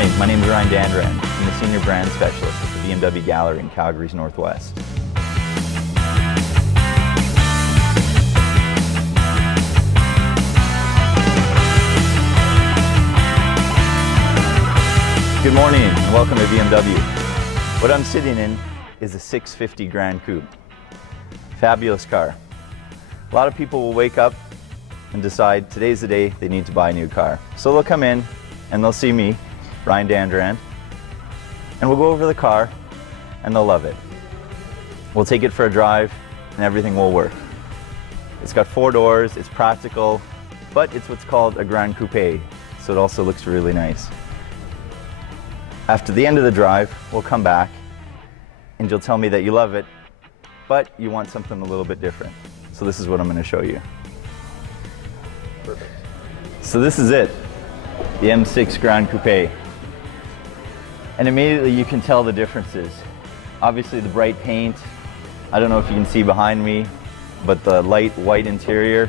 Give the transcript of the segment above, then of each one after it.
morning, my name is Ryan Dandurand. I'm the Senior Brand Specialist at the BMW Gallery in Calgary's Northwest. Good morning and welcome to BMW. What I'm sitting in is a 650 Grand Coupe. Fabulous car. A lot of people will wake up and decide today's the day they need to buy a new car. So they'll come in and they'll see me, Ryan Dandurand, and we'll go over the car and they'll love it. We'll take it for a drive and everything will work. It's got 4 doors, it's practical, but it's what's called a Grand Coupe, so it also looks really nice. After the end of the drive, we'll come back and you'll tell me that you love it, but you want something a little bit different. So this is what I'm going to show you. Perfect. So this is it, the M6 Grand Coupe. And immediately you can tell the differences. Obviously the bright paint, I don't know if you can see behind me, but the light white interior.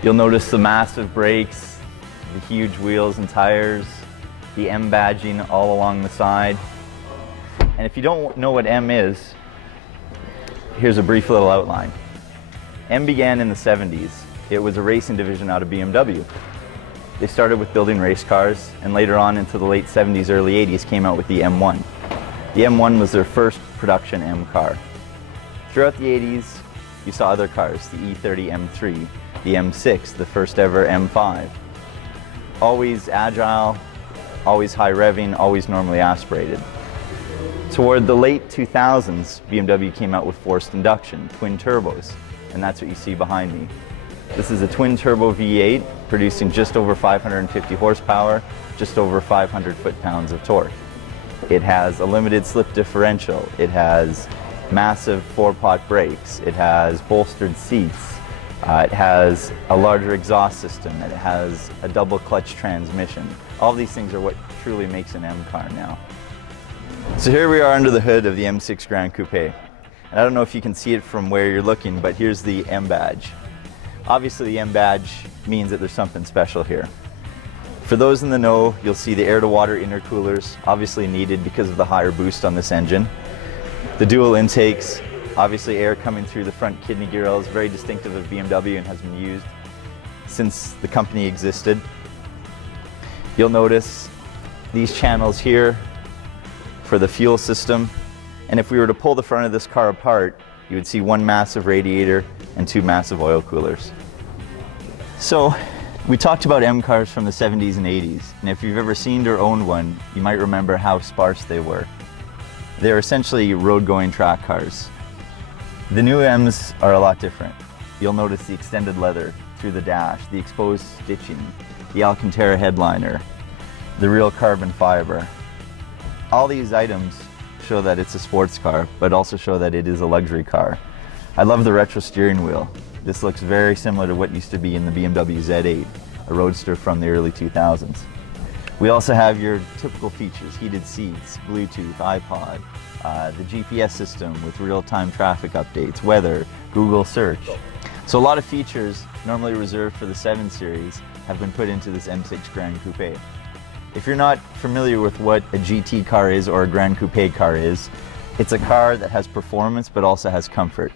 You'll notice the massive brakes, the huge wheels and tires, the M badging all along the side. And if you don't know what M is, here's a brief little outline. M began in the 70s. It was a racing division out of BMW. They started with building race cars, and later on into the late 70s, early 80s came out with the M1. The M1 was their first production M car. Throughout the 80s, you saw other cars, the E30 M3, the M6, the first ever M5. Always agile, always high revving, always normally aspirated. Toward the late 2000s, BMW came out with forced induction, twin turbos, and that's what you see behind me. This is a twin turbo V8 producing just over 550 horsepower, just over 500 foot-pounds of torque. It has a limited slip differential, it has massive 4-pot brakes, it has bolstered seats, it has a larger exhaust system, and it has a double clutch transmission. All these things are what truly makes an M car now. So here we are under the hood of the M6 Grand Coupe. And I don't know if you can see it from where you're looking, but here's the M badge. Obviously the M badge means that there's something special here. For those in the know, you'll see the air-to-water intercoolers, obviously needed because of the higher boost on this engine. The dual intakes, obviously air coming through the front kidney grills, very distinctive of BMW and has been used since the company existed. You'll notice these channels here for the fuel system, and if we were to pull the front of this car apart, you would see one massive radiator and 2 massive oil coolers. So we talked about M cars from the 70s and 80s, and if you've ever seen or owned one, you might remember how sparse they were. They're essentially road-going track cars. The new M's are a lot different. You'll notice the extended leather through the dash, the exposed stitching, the Alcantara headliner, the real carbon fiber. All these items show that it's a sports car, but also show that it is a luxury car. I love the retro steering wheel. This looks very similar to what used to be in the BMW Z8, a roadster from the early 2000s. We also have your typical features, heated seats, Bluetooth, iPod, the GPS system with real-time traffic updates, weather, Google search. So a lot of features normally reserved for the 7 Series have been put into this M6 Grand Coupe. If you're not familiar with what a GT car is or a Grand Coupe car is, it's a car that has performance but also has comfort.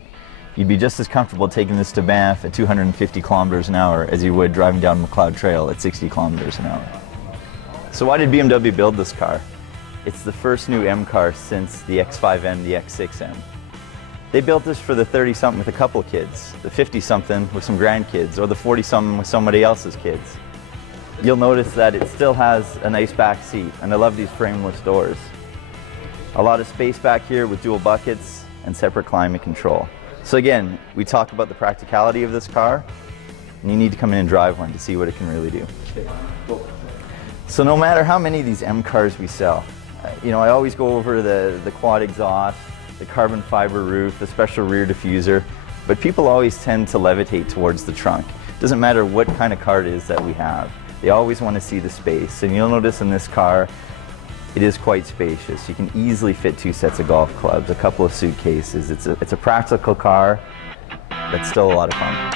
You'd be just as comfortable taking this to Banff at 250 kilometers an hour as you would driving down McLeod Trail at 60 kilometers an hour. So why did BMW build this car? It's the first new M car since the X5M, the X6M. They built this for the 30-something with a couple kids, the 50-something with some grandkids, or the 40-something with somebody else's kids. You'll notice that it still has a nice back seat, and I love these frameless doors. A lot of space back here with dual buckets and separate climate control. So again, we talk about the practicality of this car, and you need to come in and drive one to see what it can really do. So no matter how many of these M cars we sell, I always go over the quad exhaust, the carbon fiber roof, the special rear diffuser, but people always tend to levitate towards the trunk. It doesn't matter what kind of car it is that we have. They always want to see the space, and you'll notice in this car, it is quite spacious. You can easily fit 2 sets of golf clubs, a couple of suitcases. It's a practical car, but still a lot of fun.